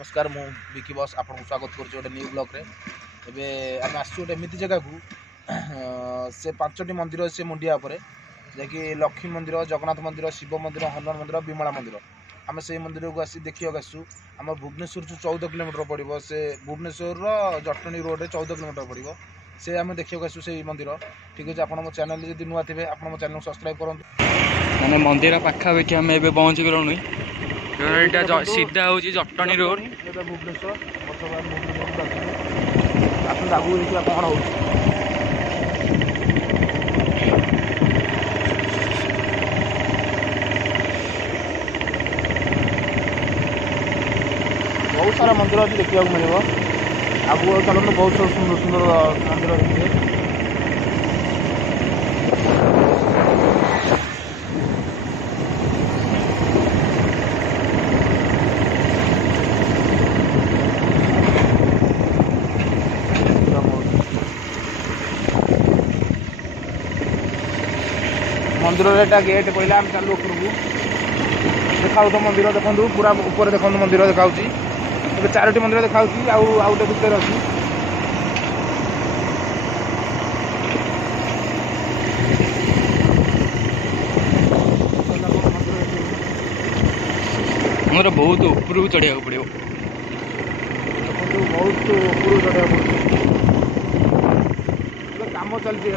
नमस्कार मु विकी बस आपको स्वागत करुच्ची गोटे न्यू ब्लॉग रे एबे आम आसु गोटे एमती जगह को से 5टी मंदिर से मुंडिया उपर जैकि लक्ष्मी मंदिर जगन्नाथ मंदिर शिव मंदिर हनुमान मंदिर विमला मंदिर आम से मंदिर को आसी देखा आसू आम भुवनेश्वर 14 किलोमीटर पड़ो से भुवनेश्वर जटणी रोड 14 किलोमीटर पड़ो से आम देखा आसू से मंदिर ठीक अच्छे आप मो चैनल जब नुआ थे आप मो चैनल सब्सक्राइब करूँ मैंने मंदिर पाखापाखि आम ए पहुँची गलुणी सीधा हूँ जटणी रोड भुवनेश्वर आगू देखा कौन हो बहुत सारा मंदिर अच्छी देखा मिले आगू चलते बहुत सुंदर सुंदर मंदिर देखिए मंदिर गेट कहला आम चलू उपरक देखा तो मंदिर देखो पूरा ऊपर देखो मंदिर देखा 4टी मंदिर देखा आउ गोटे भितर अच्छी मोर बहुत ऊपर चढ़िया पड़ो बहुत ऊपर चढ़ा पड़ो कम चलती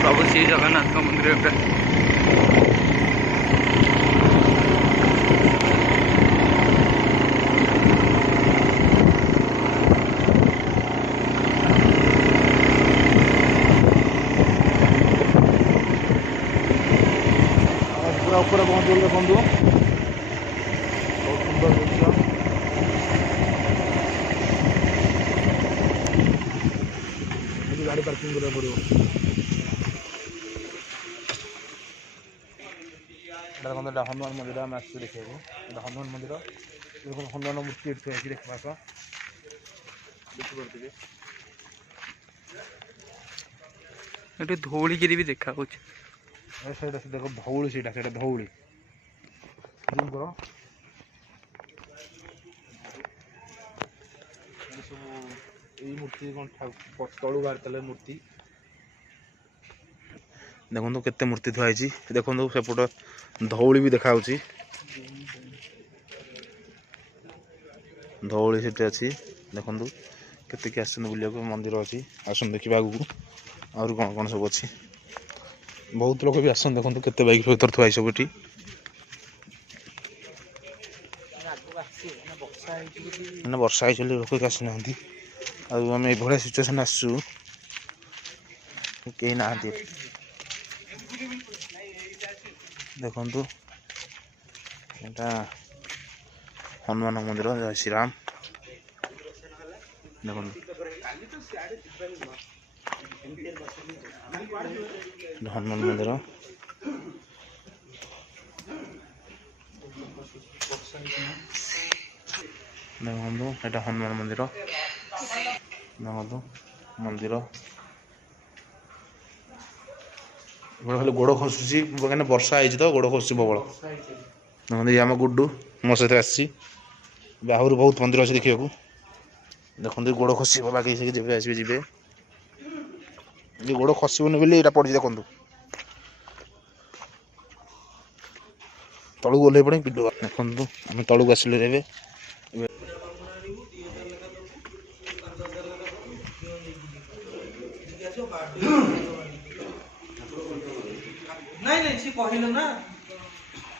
प्रभु श्री जगन्नाथ मंदिर पूरा ऊपर पहुँच गए देखो बहुत सुंदर दृश्य गाड़ी पार्किंग करने पड़ो देखो हनुमान मंदिर आम आस देखा हनुमान मंदिर देखो हनुमान मूर्ति देखा देखिए ये धौलिगिरी भी देखा देखो धौली से धौली जूम करो सब मूर्ति कौन तलू बाहर मूर्ति देखो केते मूर्ति थुआई देखो सेपट धौली भी देखा धौली से अच्छी देखो केते कि आसन बुलिया मंदिर अच्छी आसन देखा आगू आहुरी कौन कौन सब अच्छी बहुत लोग भी आसन देखो केते बाइक भर थुआई सब ये मैंने वर्षा है लोक आसी ना आम ये सिचुएसन आसू कहीं ना देखु यहाँ हनुमान मंदिर जय श्री राम देखो हनुमान मंदिर देखो यहाँ हनुमान मंदिर देखो मंदिर खाली गोड़ खसुची कहीं वर्षा है तो गोड़ खसुची प्रबल देखते ये आम गुड्डू मो सहित आसी आहरी बहुत मंदिर अच्छे देखा देखते गोड़ खस बाकी जब आसवे जी ये गोड़ खसबन बोली यहाँ पड़ी देखो तलू ओल्ल पड़े भिडियो देखो आम तलू आसिले नहीं नहीं सी कहले ना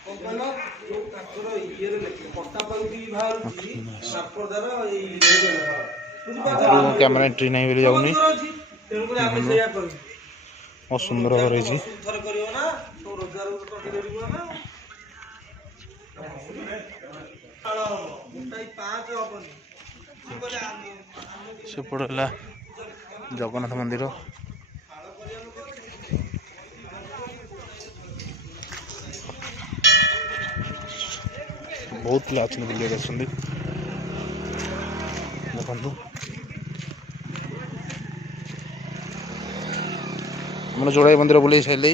को कहलो जो ताकर इयर लेके पट्टा पर भी बाहर छी संप्रदार ए बुझ पाछो कैमरा एंट्री नहीं बोली जाउनी तेनु को आमे सेया कर बहुत सुंदर घर है थर करियो ना तो रोजगार तो करियो ना ସେପଟ ହେଲା ଜଗନ୍ନାଥ ମନ୍ଦିର। ବହୁତ ପିଲା ଅଛନ୍ତି ବୁଲିବାକୁ ଆସନ୍ତି ଦେଖନ୍ତୁ। ଆମର ଯୋଡ଼ାଇ ମନ୍ଦିର ବୁଲେଇ ସାରିଲେ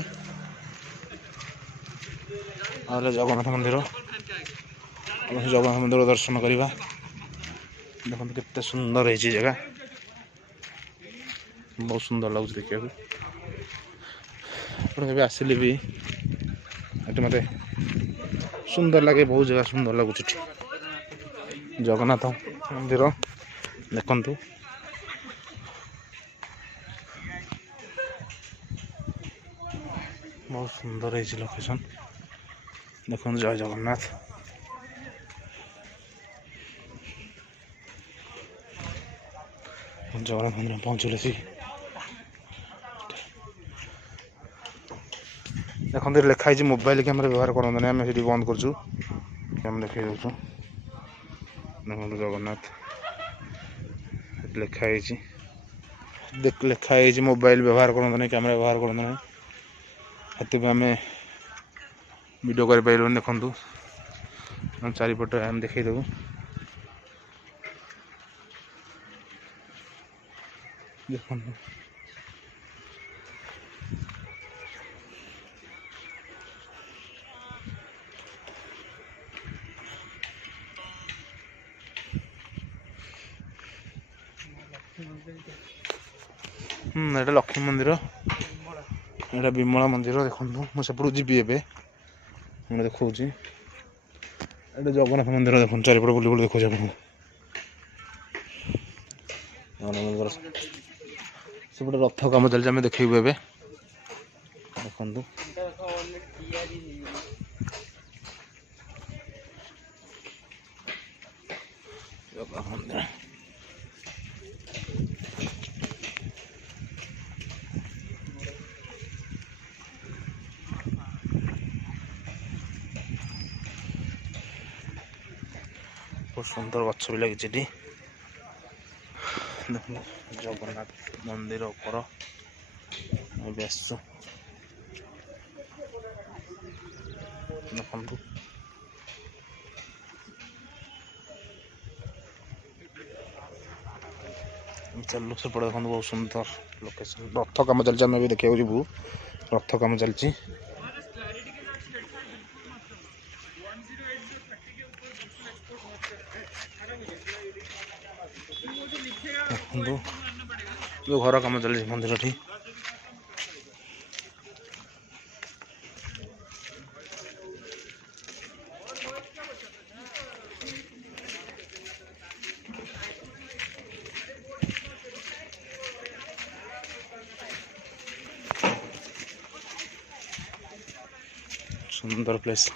ଆଉ ଜଗନ୍ନାଥ ମନ୍ଦିର। ଜଗନ୍ନାଥ ମନ୍ଦିର ଦର୍ଶନ କରିବା। ଦେଖନ୍ତୁ କେତେ ସୁନ୍ଦର ହେଇଛି ଜାଗା, ବହୁତ ସୁନ୍ଦର ଲାଗୁଛି ଦେଖିବାକୁ। ଆପଣ କେବେ ଆସିଲେ ବି ଏଠି ମୋତେ ସୁନ୍ଦର ଲାଗେ, ବହୁତ ଜାଗା ସୁନ୍ଦର ଲାଗୁଛି ଏଠି। ଜଗନ୍ନାଥ ମନ୍ଦିର ଦେଖନ୍ତୁ, ବହୁତ ସୁନ୍ଦର ହେଇଛି ଲୋକେସନ୍। ଦେଖନ୍ତୁ ଜୟ ଜଗନ୍ନାଥ। ଜଗନ୍ନାଥ ମନ୍ଦିର ପହଞ୍ଚିଲେ ସି ଦେଖନ୍ତୁ ଲେଖା ହେଇଛି ମୋବାଇଲ କ୍ୟାମେରା ବ୍ୟବହାର କରନ୍ତୁନି। ଆମେ ସେଠି ବନ୍ଦ କରୁଛୁ, ଆମେ ଦେଖେଇ ଦେଉଛୁ। ଦେଖନ୍ତୁ ଜଗନ୍ନାଥ ଲେଖା ହେଇଛି, ଲେଖା ହେଇଛି ମୋବାଇଲ ବ୍ୟବହାର କରନ୍ତୁ ନାହିଁ, କ୍ୟାମେରା ବ୍ୟବହାର କରନ୍ତୁ ନାହିଁ। ସେଥିପାଇଁ ଆମେ ଭିଡ଼ିଓ କରିପାରିଲୁନି। ଦେଖନ୍ତୁ ଚାରିପଟେ ଆମେ ଦେଖେଇଦେବୁ। ଦେଖନ୍ତୁ ଏଇଟା ଲକ୍ଷ୍ମୀ ମନ୍ଦିର, ଏଇଟା ବିମଳା ମନ୍ଦିର। ଦେଖନ୍ତୁ ମୁଁ ସେପଟକୁ ଯିବି ଏବେ, ମୁଁ ଦେଖାଉଛି। ଏଇଟା ଜଗନ୍ନାଥ ମନ୍ଦିର ଦେଖନ୍ତୁ, ଚାରିପଟେ ବୁଲି ବୁଲି ଦେଖାଉଛି ଆପଣଙ୍କୁ। ମନ୍ଦିର ସେପଟେ ରଥ କାମ ଚାଲିଛି, ଆମେ ଦେଖେଇବୁ ଏବେ। ଦେଖନ୍ତୁ ଜଗନ୍ନାଥ ମନ୍ଦିର। ବହୁତ ସୁନ୍ଦର ଗଛ ବି ଲାଗିଛି ଏଠି। ଜଗନ୍ନାଥ ମନ୍ଦିର ଉପର ଏବେ ଆସୁଛୁ। ଦେଖନ୍ତୁ ଚାଲୁ ସେପଟେ। ଦେଖନ୍ତୁ ବହୁତ ସୁନ୍ଦର ଲୋକେସନ୍। ରଥ କାମ ଚାଲିଛି, ଆମେ ଏବେ ଦେଖିବାକୁ ଯିବୁ। ରଥ କାମ ଚାଲିଛି। ଦେଖନ୍ତୁ ଯେଉଁ ଘର କାମ ଚାଲିଛି ମନ୍ଦିରଠି। ସୁନ୍ଦର ପ୍ଲେସ୍।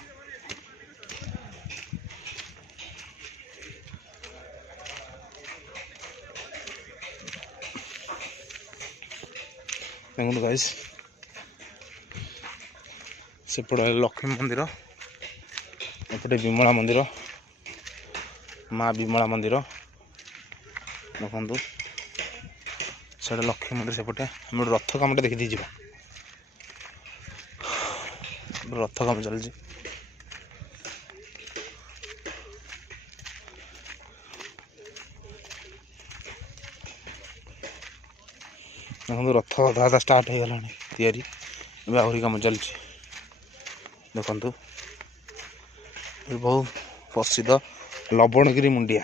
ଦେଖନ୍ତୁ ଗାଇସ୍, ସେପଟେ ଲକ୍ଷ୍ମୀ ମନ୍ଦିର, ଏପଟେ ବିମଳା ମନ୍ଦିର, ମା ବିମଳା ମନ୍ଦିର। ଦେଖନ୍ତୁ ସେଟା ଲକ୍ଷ୍ମୀ ମନ୍ଦିର, ସେପଟେ ଆମେ ଗୋଟେ ରଥ କାମଟା ଦେଖିଦେଇ ଯିବା। ରଥ କାମ ଚାଲିଛି। ଦେଖନ୍ତୁ ରଥ ଅଧା ଅଧା ଷ୍ଟାର୍ଟ ହେଇଗଲାଣି ତିଆରି, ଏବେ ଆହୁରି କାମ ଚାଲିଛି। ଦେଖନ୍ତୁ ବହୁତ ପ୍ରସିଦ୍ଧ ଲବଣଗିରି ମୁଣ୍ଡିଆ,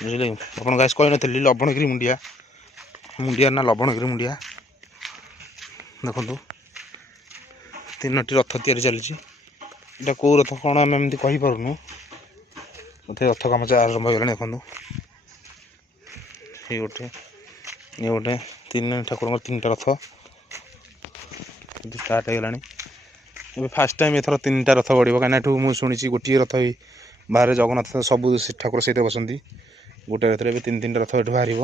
ବୁଝିଲେ। ଆପଣ ଗାଇସ୍ କହିନଥିଲି ଲବଣଗିରି ମୁଣ୍ଡିଆ, ମୁଣ୍ଡିଆ ନା ଲବଣଗିରି ମୁଣ୍ଡିଆ। ଦେଖନ୍ତୁ 3ଟି ରଥ ତିଆରି ଚାଲିଛି। ଏଇଟା କେଉଁ ରଥ କ'ଣ ଆମେ ଏମିତି କହିପାରୁନୁ, ମୋତେ ରଥ କାମ ଆରମ୍ଭ ହେଇଗଲାଣି। ଦେଖନ୍ତୁ ଇଏ ଗୋଟେ 3 ଠାକୁରଙ୍କର 3ଟା ରଥ ଷ୍ଟାର୍ଟ ହେଇଗଲାଣି। ଏବେ ଫାର୍ଷ୍ଟ ଟାଇମ୍ ଏଥର 3ଟା ରଥ ଗଡ଼ିବ, କାହିଁକିନା ଏଠୁ ମୁଁ ଶୁଣିଛି ଗୋଟିଏ ରଥ ହିଁ ବାହାରେ, ଜଗନ୍ନାଥ ସବୁ ଠାକୁର ସହିତ ବସନ୍ତି ଗୋଟେ ରଥରେ। ଏବେ 3ଟା ରଥ ଏଠୁ ବାହାରିବ।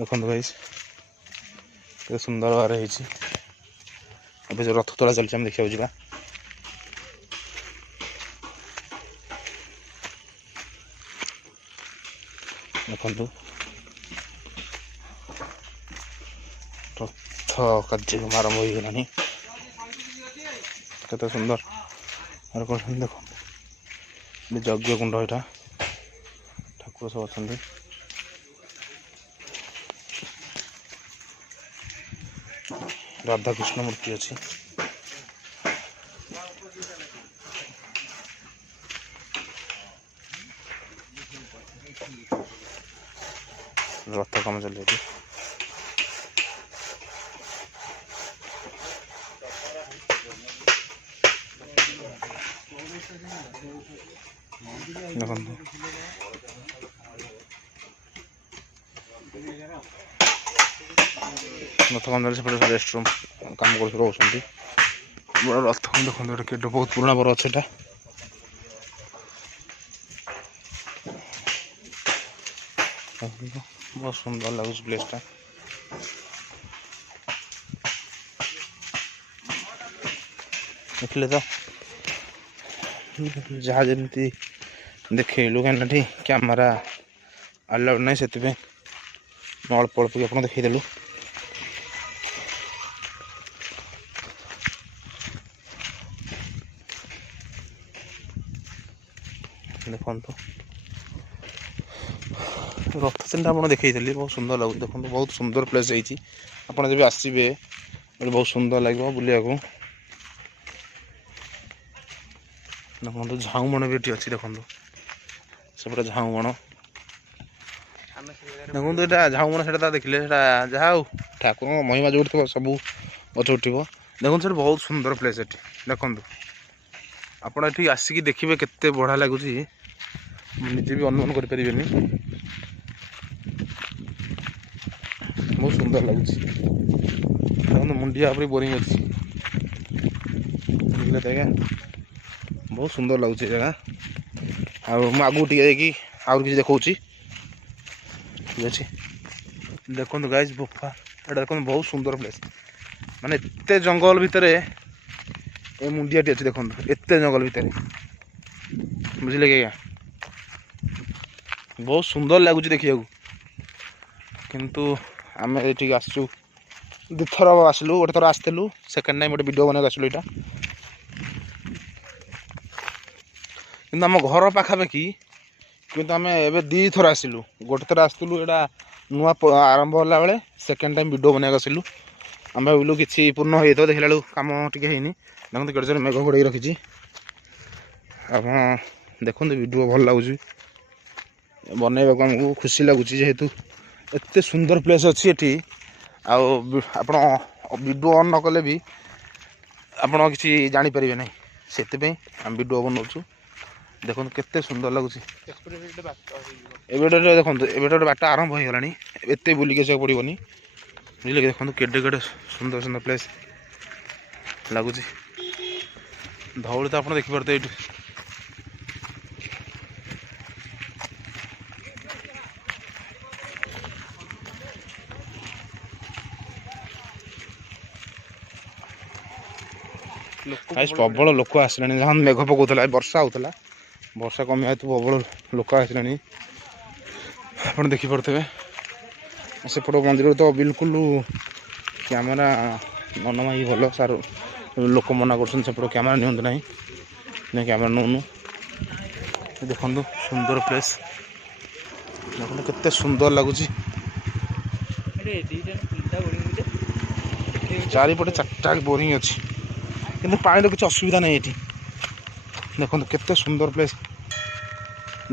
ଦେଖନ୍ତୁ ଗାଇସ୍ କେତେ ସୁନ୍ଦର ଭାବରେ ହେଇଛି। ଏବେ ଯେଉଁ ରଥ ତୋଳା ଚାଲିଛି, ଆମେ ଦେଖିବାକୁ ଯିବା। ଦେଖନ୍ତୁ ରଥ କାର୍ଯ୍ୟକ୍ରମ ଆରମ୍ଭ ହୋଇଗଲାଣି। କେତେ ସୁନ୍ଦର କରୁଛନ୍ତି ଦେଖନ୍ତୁ। ଯଜ୍ଞ କୁଣ୍ଡ ଏଇଟା, ଠାକୁର ସବୁ ଅଛନ୍ତି। ରାଧାକୃଷ୍ଣ ମୂର୍ତ୍ତି ଅଛି। ରଥ କାମ ଚାଲିଛି। ଦେଖନ୍ତୁ ରଥ କାମ ଚାଲିଛି। ସେପଟେ ରେଷ୍ଟରୁମ୍ କାମ କରୁଛନ୍ତି ରହୁଛନ୍ତି। ବଡ଼ ରଥ ଦେଖନ୍ତୁ, ଏଇଟା କେତେ ବହୁତ ପୁରୁଣା ବର ଅଛି ଏଇଟା। ବହୁତ ସୁନ୍ଦର ଲାଗୁଛି ପ୍ଲେସଟା। ଦେଖିଲେ ତ ଯାହା ଯେମିତି ଦେଖେଇଲୁ, କାହିଁକିନା ଏଠି କ୍ୟାମେରା ଆଲାଉଡ଼ ନାହିଁ, ସେଥିପାଇଁ ଅଳ୍ପ ଅଳ୍ପ ଆପଣ ଦେଖେଇଦେଲୁ। ଦେଖନ୍ତୁ ରଥ ତିନିଟା ଆପଣ ଦେଖେଇଥିଲି, ବହୁତ ସୁନ୍ଦର ଲାଗୁଛି। ଦେଖନ୍ତୁ ବହୁତ ସୁନ୍ଦର ପ୍ଲେସ୍ ହେଇଛି। ଆପଣ ଯେବେ ଆସିବେ ବହୁତ ସୁନ୍ଦର ଲାଗିବ ବୁଲିବାକୁ। ଦେଖନ୍ତୁ ଝାଉଁ ବଣ ବି ଏଠି ଅଛି। ଦେଖନ୍ତୁ ସେପଟେ ଝାଉଁ ବଣ। ଦେଖନ୍ତୁ ଏଇଟା ଝାଉଁ ବଣ, ସେଇଟା ଦେଖିଲେ ସେଇଟା ଯାହା ହଉ ଠାକୁରଙ୍କ ମହିମା ଯୋଉଠି ଥିବ ସବୁ ଗଛ ଉଠିବ। ଦେଖନ୍ତୁ ସେଠି ବହୁତ ସୁନ୍ଦର ପ୍ଲେସ୍ ଏଠି। ଦେଖନ୍ତୁ ଆପଣ ଏଠି ଆସିକି ଦେଖିବେ କେତେ ବଢ଼ିଆ ଲାଗୁଛି, ନିଜେ ବି ଅନୁମାନ କରିପାରିବେନି। ବହୁତ ସୁନ୍ଦର ଲାଗୁଛି। ଦେଖନ୍ତୁ ମୁଣ୍ଡିଆ ଉପରେ ବୋରିଂ ଅଛି, ବୁଝିଲେ ତ ଆଜ୍ଞା। ବହୁତ ସୁନ୍ଦର ଲାଗୁଛି ଏ ଜାଗା। ଆଉ ମୁଁ ଆଗକୁ ଟିକେ ଯାଇକି ଆହୁରି କିଛି ଦେଖାଉଛି, ଠିକ୍ ଅଛି। ଦେଖନ୍ତୁ ଗାଇଜ୍, ବୋପା ଏଇଟା ଦେଖନ୍ତୁ ବହୁତ ସୁନ୍ଦର ପ୍ଲେସ୍। ମାନେ ଏତେ ଜଙ୍ଗଲ ଭିତରେ ଏ ମୁଣ୍ଡିଆଟି ଅଛି। ଦେଖନ୍ତୁ ଏତେ ଜଙ୍ଗଲ ଭିତରେ, ବୁଝିଲେ କି ଆଜ୍ଞା। ବହୁତ ସୁନ୍ଦର ଲାଗୁଛି ଦେଖିବାକୁ। କିନ୍ତୁ ଆମେ ଏଠିକି ଆସିଛୁ ଦୁଇଥର ଆସିଲୁ। ଗୋଟେ ଥର ଆସିଥିଲୁ, ସେକେଣ୍ଡ ଟାଇମ୍ ଗୋଟେ ଭିଡ଼ିଓ ବନେଇବାକୁ ଆସିଲୁ ଏଇଟା। କିନ୍ତୁ ଆମ ଘର ପାଖାପାଖି, କିନ୍ତୁ ଆମେ ଏବେ 2 ଥର ଆସିଲୁ। ଗୋଟେ ଥର ଆସିଥିଲୁ ଏଇଟା ନୂଆ ଆରମ୍ଭ ହେଲା ବେଳେ, ସେକେଣ୍ଡ ଟାଇମ୍ ଭିଡ଼ିଓ ବନେଇବାକୁ ଆସିଲୁ। ଆମେ ଭାବିଲୁ କିଛି ପୂର୍ଣ୍ଣ ହେଇଯାଇଥିବ, ଦେଖିଲା ବେଳକୁ କାମ ଟିକେ ହେଇନି। ଦେଖନ୍ତୁ କେତେ ଜୋରେ ମେଘ ଘୋଡ଼େଇ ରଖିଛି। ଆପଣ ଦେଖନ୍ତୁ ଭିଡ଼ିଓ ଭଲ ଲାଗୁଛି ବନେଇବାକୁ, ଆମକୁ ଖୁସି ଲାଗୁଛି ଯେହେତୁ ଏତେ ସୁନ୍ଦର ପ୍ଲେସ୍ ଅଛି ଏଠି। ଆଉ ଆପଣ ଭିଡ଼ିଓ ଅନ୍ ନ କଲେ ବି ଆପଣ କିଛି ଜାଣିପାରିବେ ନାହିଁ, ସେଥିପାଇଁ ଆମେ ଭିଡ଼ିଓ ବନାଉଛୁ। ଦେଖନ୍ତୁ କେତେ ସୁନ୍ଦର ଲାଗୁଛି। ଏବେ ଦେଖନ୍ତୁ, ଏବେ ଗୋଟେ ବାଟ ଆରମ୍ଭ ହେଇଗଲାଣି, ଏତେ ବୁଲିକି ଆସିବାକୁ ପଡ଼ିବନି, ବୁଝିଲେ କି। ଦେଖନ୍ତୁ କେଡ଼େ କେଡ଼େ ସୁନ୍ଦର ସୁନ୍ଦର ପ୍ଲେସ୍ ଲାଗୁଛି। ଧଉଳି ତ ଆପଣ ଦେଖିପାରୁଥିବେ ଏଇଠି। ପ୍ରବଳ ଲୋକ ଆସିଲାଣି। ଯାହା ମେଘ ପକାଉଥିଲା, ବର୍ଷା ହେଉଥିଲା, ବର୍ଷା କମିବା ହେତୁ ପ୍ରବଳ ଲୋକ ଆସିଲାଣି, ଆପଣ ଦେଖିପାରୁଥିବେ। ସେପଟ ମନ୍ଦିରରେ ତ ବିଲକୁଲ କ୍ୟାମେରା ମନମା ଭଲ ସାର୍, ଲୋକ ମନା କରୁଛନ୍ତି ସେପଟ କ୍ୟାମେରା ନିଅନ୍ତୁ ନାହିଁ, କ୍ୟାମେରା ନେଉନୁ। ଦେଖନ୍ତୁ ସୁନ୍ଦର ପ୍ଲେସ୍, ଦେଖନ୍ତୁ କେତେ ସୁନ୍ଦର ଲାଗୁଛି। ଚାରିପଟେ 4ଟା ବୋରିଂ ଅଛି, କିନ୍ତୁ ପାଣିର କିଛି ଅସୁବିଧା ନାହିଁ ଏଠି। ଦେଖନ୍ତୁ କେତେ ସୁନ୍ଦର ପ୍ଲେସ୍,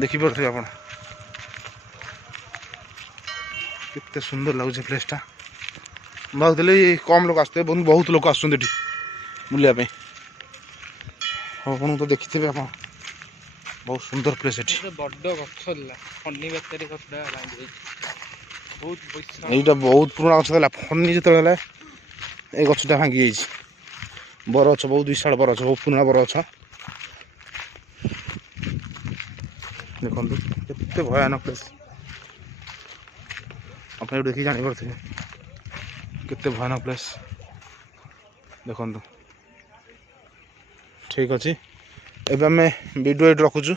ଦେଖିପାରୁଥିବେ ଆପଣ କେତେ ସୁନ୍ଦର ଲାଗୁଛି ପ୍ଲେସ୍ଟା। ମୁଁ ଭାବୁଥିଲି କମ୍ ଲୋକ ଆସୁଥିବେ, ବହୁତ ଲୋକ ଆସୁଛନ୍ତି ଏଠି ବୁଲିବା ପାଇଁ। ହଉ ଆପଣଙ୍କୁ ତ ଦେଖିଥିବେ ଆପଣ, ବହୁତ ସୁନ୍ଦର ପ୍ଲେସ୍ ଏଠି। ଏଇଟା ବହୁତ ପୁରୁଣା ଗଛ ଥିଲା। ଫନି ଯେତେବେଳେ ହେଲା ଏଇ ଗଛଟା ଭାଙ୍ଗି ଯାଇଛି। ବର ଗଛ ବହୁତ ବିଶାଳ ବର ଗଛ, ବହୁତ ପୁରୁଣା ବର ଗଛ। ଦେଖନ୍ତୁ କେତେ ଭୟାନକ ପ୍ଲେସ୍, ଆପଣ ଏଇଠୁ ଦେଖିକି ଜାଣିପାରୁଥିବେ କେତେ ଭୟାନକ ପ୍ଲେସ୍। ଦେଖନ୍ତୁ ଠିକ୍ ଅଛି, ଏବେ ଆମେ ଭିଡ଼ିଓ ଏଇଠି ରଖୁଛୁ।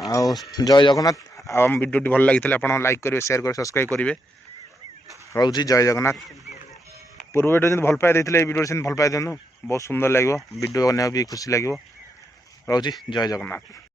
ଆଉ ଜୟ ଜଗନ୍ନାଥ। ଆଉ ଆମ ଭିଡ଼ିଓଟି ଭଲ ଲାଗିଥିଲେ ଆପଣ ଲାଇକ୍ କରିବେ, ସେୟାର କରିବେ, ସବସ୍କ୍ରାଇବ୍ କରିବେ। ରହୁଛି ଜୟ ଜଗନ୍ନାଥ। ପୂର୍ବ ଭିଡ଼ିଓ ଯେମିତି ଭଲ ପାଇ ଦେଇଥିଲେ ଏଇ ଭିଡ଼ିଓରେ ସେମିତି ଭଲ ପାଇ ଦିଅନ୍ତୁ, ବହୁତ ସୁନ୍ଦର ଲାଗିବ, ଭିଡ଼ିଓ ବନେଇବାକୁ ବି ଖୁସି ଲାଗିବ। ରହୁଛି ଜୟ ଜଗନ୍ନାଥ।